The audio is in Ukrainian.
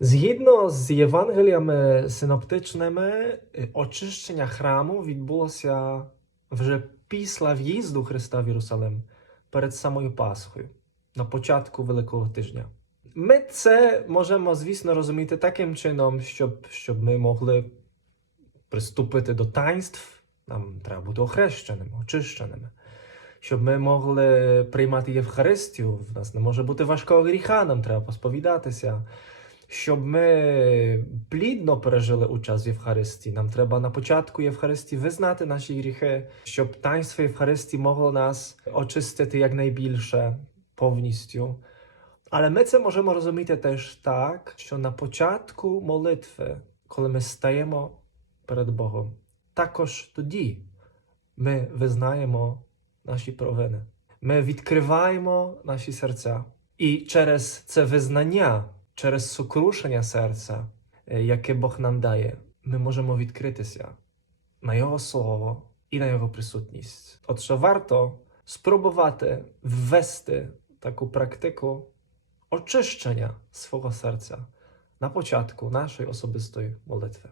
Згідно з Євангеліями синоптичними, е, очищення храму відбулося вже після в'їзду Христа в Єрусалим перед самою Пасхою, на початку Великого тижня. Ми це можемо, звісно, розуміти таким чином, щоб, щоб ми могли приступити до таїнств, нам треба бути охрещеними, очищеними. Щоб ми могли приймати Євхаристію, в нас не може бути важкого гріха, нам треба посповідатися. Щоб ми плідно пережили участь в Євхаристії, нам треба на початку Євхаристії визнати наші гріхи, щоб таїнство Євхаристії могло нас очистити якнайбільше повністю. Але ми це можемо розуміти теж так, що на початку молитви, коли ми стаємо перед Богом, також тоді ми визнаємо наші провини. Ми відкриваємо наші серця. І через це визнання, через сокрушення серця, е, яке Бог нам дає, ми можемо відкритися на Його Слово і на Його присутність. Отже, варто спробувати ввести таку практику очищення свого серця на початку нашої особистої молитви.